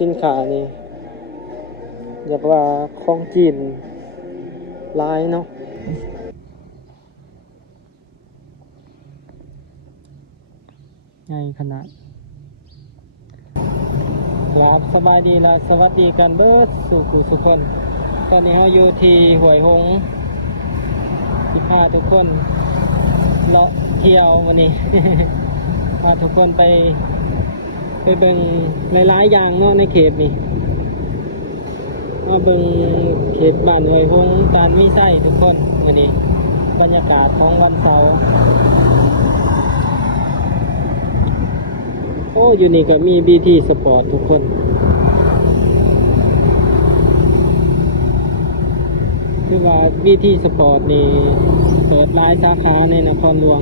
สินค้านี่อยากว่าของจีนลายเนาะใหญ่ขนาดครับสบายดีและสวัสดีกันเบิร์ดสู่กูสุคน ตอนนี้เราอยู่ที่หวยหงส์ที่พาทุกคนเลาะเที่ยววันนี้พาทุกคนไป ไปเบิ่งหลายยางเนาะในเขตนี่มาเบิ่งเขตบ้านหวยหงตานมีไส้ทุกคนวันนี้ บรรยากาศของวันเสาร์โอ้อยู่นี่ก็มีบีทีสปอร์ตทุกคนคือว่าบีทีสปอร์ตนี่เปิดหลายสาขาในนครหลวง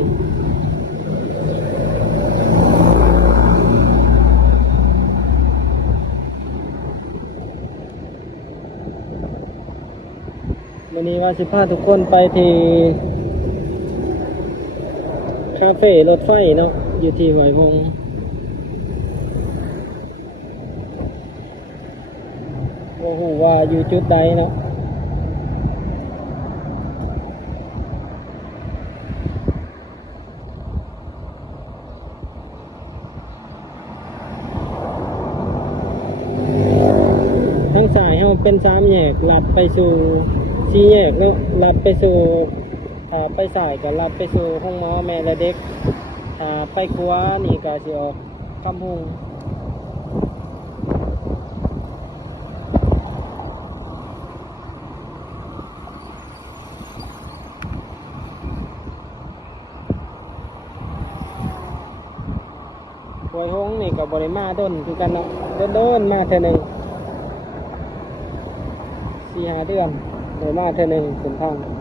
วันนี้ว่าสิพาทุกคนไปที่คาเฟ่รถไฟเนาะอยู่ที่หวยพงโอ้โหว่าอยู่จุดใดเนาะทั้งสายเฮาเป็นสามแยกหลัดไปสู่ สี่แยกเนาะลัดไปสู่ไปสายก็ลัดไปสู่ห้องหมอแม่และเด็กไปครัวนี่ก็สิออกคำพุงหวยหงส์นี่กับบริมาต้นคือกันเนาะเดินเดินมาเท่อหนึ่งสี่ห้าเดือน เดินมาเท่านึ่งถึงทาง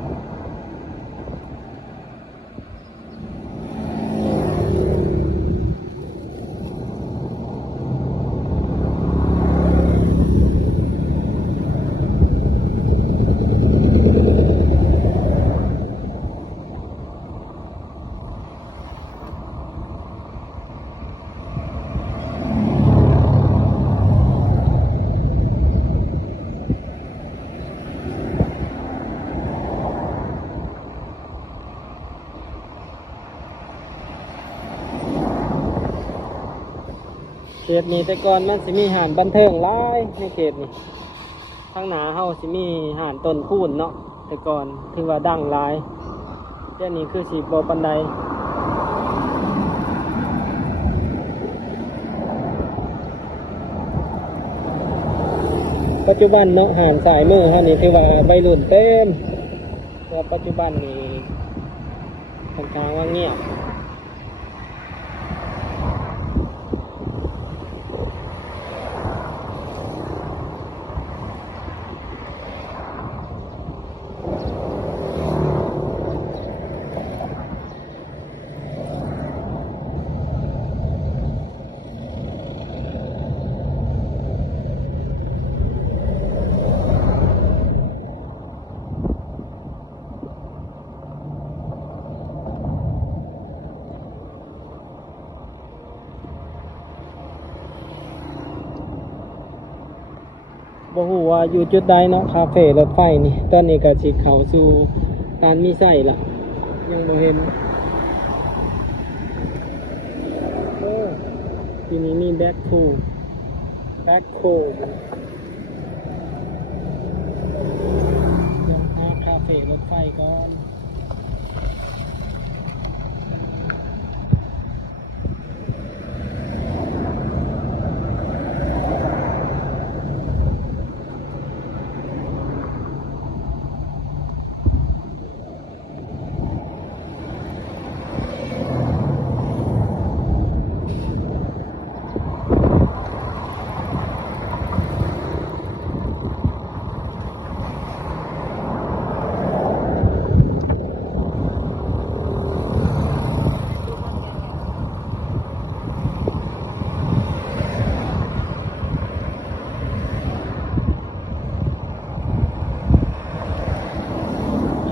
เขตนี้แต่ก่อนมันสิมีหานบันเทิงหลายในเขตนี้ทางหนาเฮาสิมีหานต้นคูนเนาะแต่ก่อนที่ว่าดังหลายเดี๋ยวนี้คือสีโบปันไดปัจจุบันเนาะหานสายมือฮานี่คือว่าใบรุ่นเต็มเพราะปัจจุบันนี้ค่อนข้างว่าเงียบ บ่ฮู้ว่าอยู่จุดใดเนาะคาเฟ่รถไฟนี่ตอนนี้ก็สิเข้าสู่การมีไส้ละยังบ่เห็นโอ้ทีนี้มีแบ็คคูแบ็คโคยังหาคาเฟ่รถไฟก่อน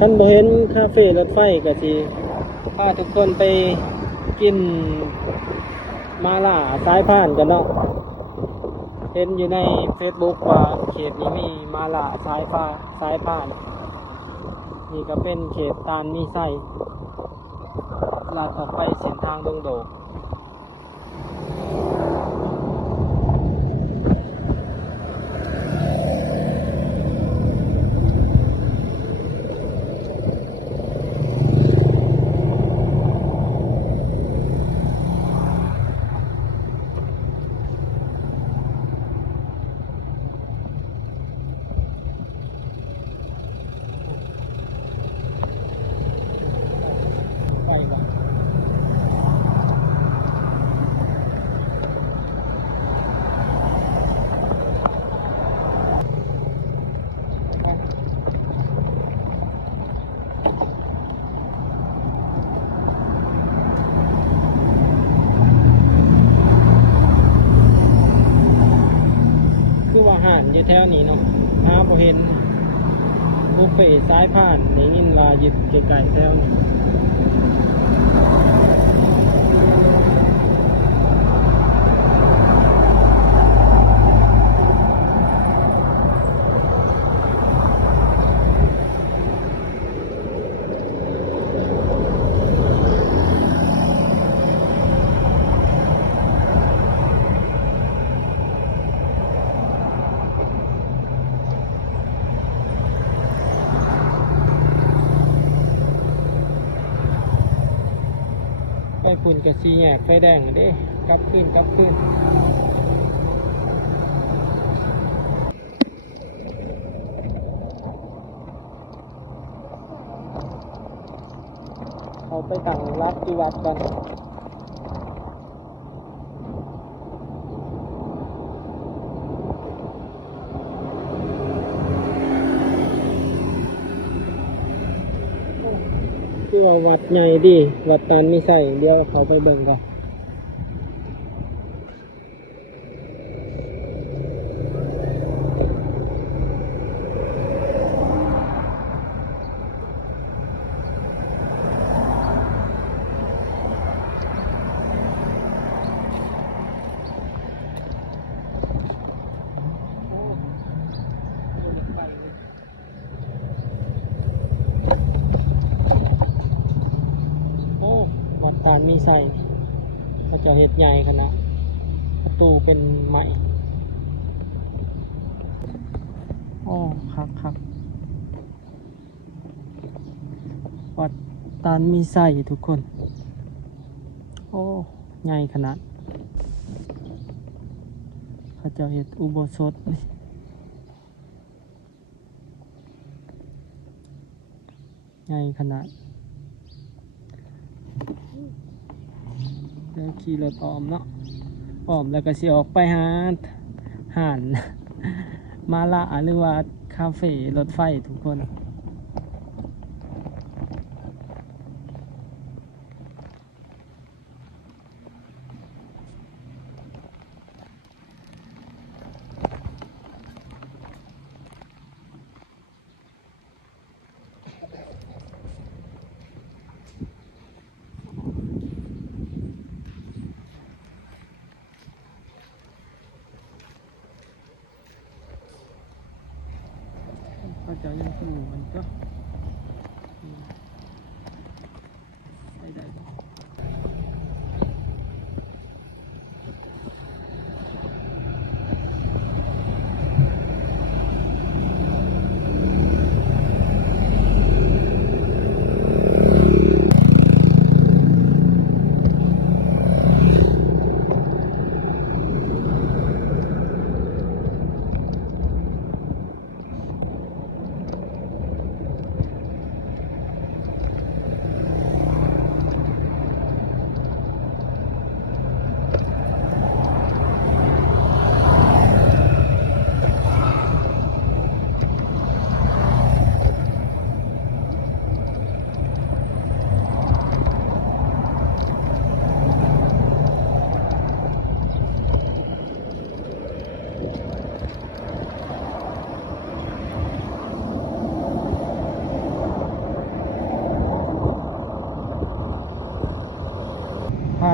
ท่านบ่เห็นคาเฟ่รถไฟก็สิพาทุกคนไปกินมาล่าสายพานกันเนาะเห็นอยู่ใน Facebook ว่าเขตนี้มีมาละสายฟ้าสายผ่าน นี่ก็เป็นเขตตานมีไส้ลาดออกไปเส้นทางดงโดก ผ่านอยู่แถวนี้เนาะหาบ่เห็นบุฟเฟ่ต์ซ้ายผ่านในยินว่าหยุดไกลๆแถวนี้ พุ่นกับสีแยกไฟแดงเด้กลับขึ้นกลับขึ้นเขาไปตั้งรับที่วัดกัน คือว่าวัดใหญ่ดี วัดตานมีใส่เดียวเขาไปเบิ่งก่อนโอ้วัด ตานมีใส่เขาจะเห็ดใหญ่ขนาดประตูเป็นไม้โอ้ครับครับวัดตานมีใส่ทุกคน โอ้ใหญ่ขนาดเขาจะเห็ดอุโบสถนี่ใหญ่ขนาด เดี๋ยว ขี่รถออมเนาะออมแล้วก็สิออกไปหาห่านมาละหรือว่าคาเฟ่รถไฟทุกคน เขาจะยังสูมันก็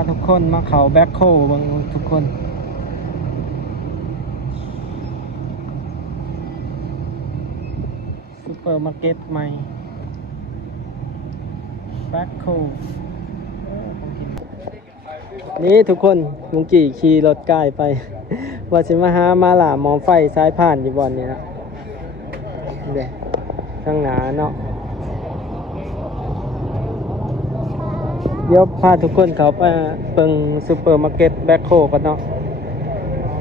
ทุกคนมาเขาแบ็คโคบางทุกคนซูเปอร์มาร์เก็ตใหม่แบ็คโคนี่ทุกคนมุงกี่ขี่รถไกลไป ว่าชิมาหามาหลามมองไฟซ้ายผ่านอยู่บอนนี้นะเดี๋ยวข้างหน้าเนาะ เดี๋ยวพาทุกคนเขาไปเปิงซูเปอร์มาร์เก็ตแบ็คโคกันเนาะ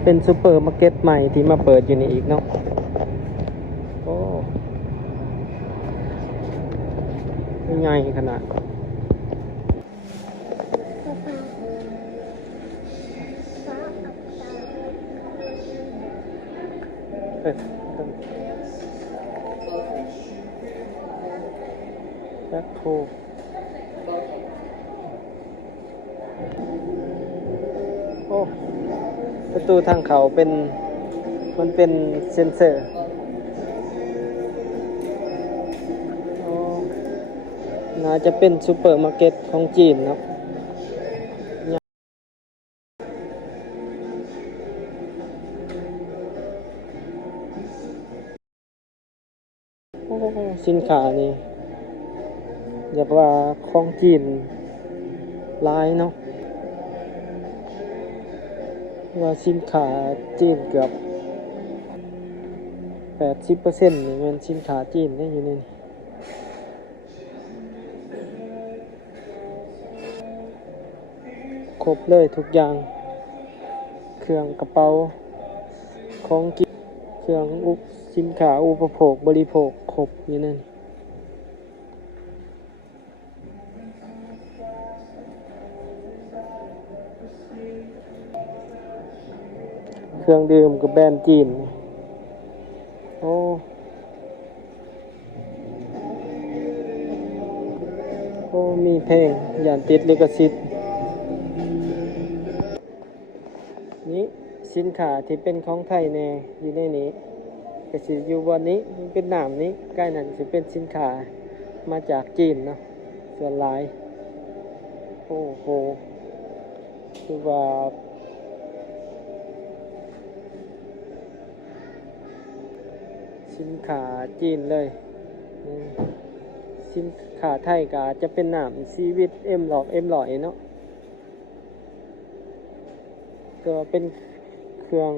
เป็นซูเปอร์มาร์เก็ตใหม่ที่มาเปิดอยู่นี่อีกเนาะโอ้ใหญ่ขนาดแบ็คโค อ้ประตูทางเขาเป็นมันเป็นเซนเซอร์น่าจะเป็นซูเปอร์มาร์เก็ตของจีนเนาะสินค้านี่อยากว่าของจีนหลายเนาะ ว่าสินค้าจีนเกือบแปดสิบเปอร์เซ็นต์นี่มันสินค้าจีนได้อยู่นี่ครบเลยทุกอย่าง เครื่องกระเป๋า ของกินเครื่องอุปสินค้าอุปโภคบริโภคครบอยู่นนี่ เครื่องดื่มกับแบรนด์จีน โอ้โอ้มีเพลงอย่านติดลิขสิทธิ์นี่สินค้าที่เป็นของไทยแน่อยู่ในนี้ก็สิอยู่บนนี้เป็นหนามนี้ใกล้นั้นสิเป็นสินค้ามาจากจีนเนาะส่วนหลาย โอ้โหคือว่า สินค้าจีนเลยอืมสินค้าไทยก็จะเป็นหนามซีวิตเอ็มหลอกเอ็มหลอยเนาะก็เป็นเครื่อง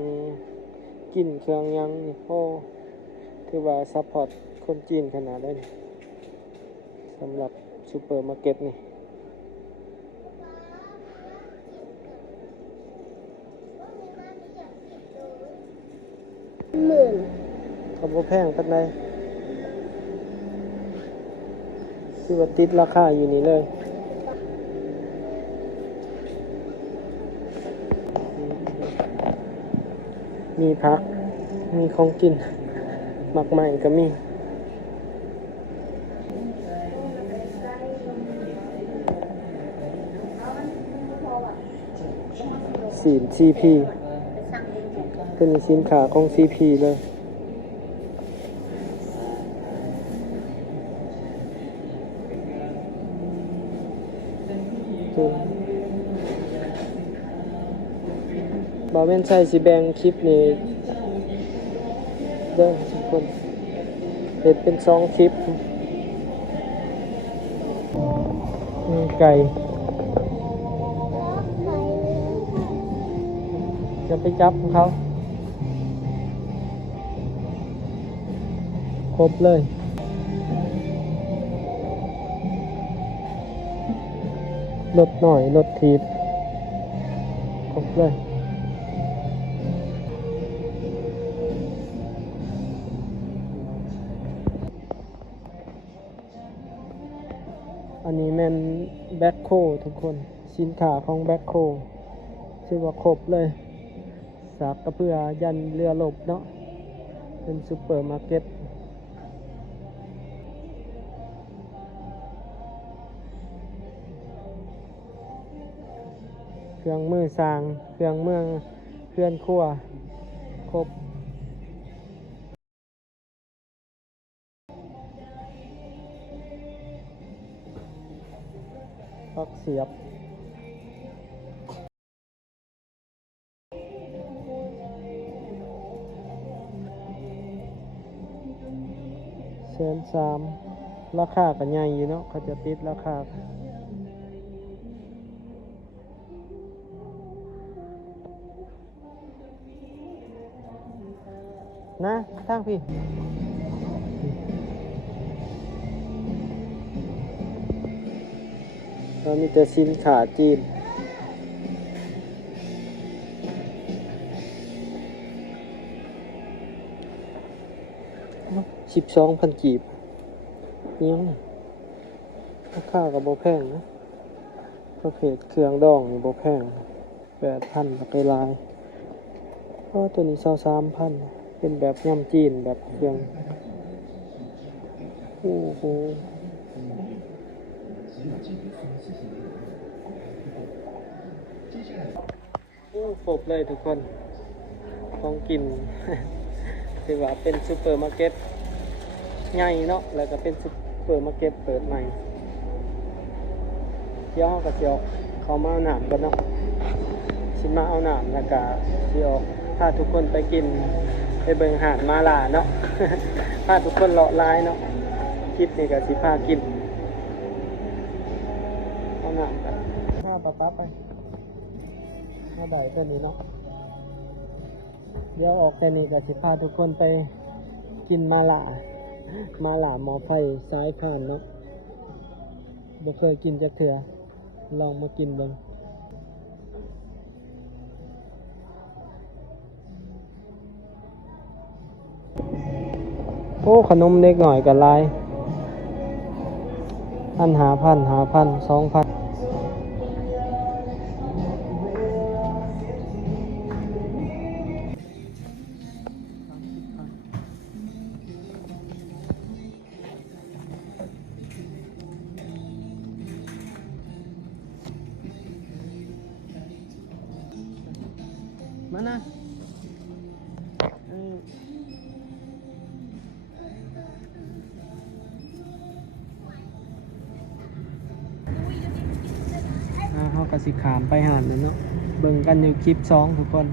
กินเครื่องยังนี่โอ้ถือว่าซัพพอร์ตคนจีนขนาดได้นี่สำหรับซูเปอร์มาร์เก็ตนี่ หมื่น ก็บ่แพงปานใดคือว่าติดราคาอยู่นี่เลยมีพัก มีของกิน หมักใหม่ก็มี สีน CP เป็นสินค้าของ CP เลย บาเวนใช่สิแบงคลิปนี้เด้อทุกคนเห็ดเป็นสองคลิปมีไก่จะไปจับของเขาครบเลยรถหน่อยรถทีบครบเลย อันนี้แมนแบ็คโคทุกคน สินค้าของแบ็คโคชื่อว่าครบเลย สากกระเพื่อยันเรือลบเนาะ เป็นซูเปอร์มาร์เก็ตเครื่องมือสร้าง เครื่องเมืองเครื่องครัว ครบ พักเสียบสแสนสาม ราคาก็ใหญ่อยู่เนาะเขาจะติดราคานะทางพี่ เรามีแต่สินค้าจีนสิบสองพันกีบยังราคากับโบแพงนะประเภทเครื่องดองนี่โบแพงแปดพันไปลายเพราะตัวนี้เศร้าสามพันเป็นแบบย่ำจีนแบบเครื่อง โอ้โห อ้ครบเลยทุกคนของกิน ถือว่าเป็นซูเปอร์มาร์เก็ตใหญ่เนาะแล้วก็เป็นซูเปอร์มาร์เก็ตเปิดใหม่เที่ยวกับเที่ยวเขามาเอาหนามกันเนาะชิมาเอาหนามแล้วก็เที่ยวพาทุกคนไปกินไปเบิ่งหาดมาลาเนาะพาทุกคนเลาะลายเนาะคลิปนี้ก็สิพากิน เอาหนามกัน ข้าปะป๊าไปมาได้ตัวนี้เนาะเดี๋ยวออกแค่นี้ก็สิพาทุกคนไปกินมาล่ามาล่าหมอไฟซ้ายผ่านเนาะบ่เคยกินจักเถื่อลองมากินบิ่งโอ้ขนมเล็กหน่อยกับลายพันหาพันหาพันสองพัน มานะเขากระสิขามไปหานเลยเนาะเบิ่งกันอยู่คลิปสองทุกคน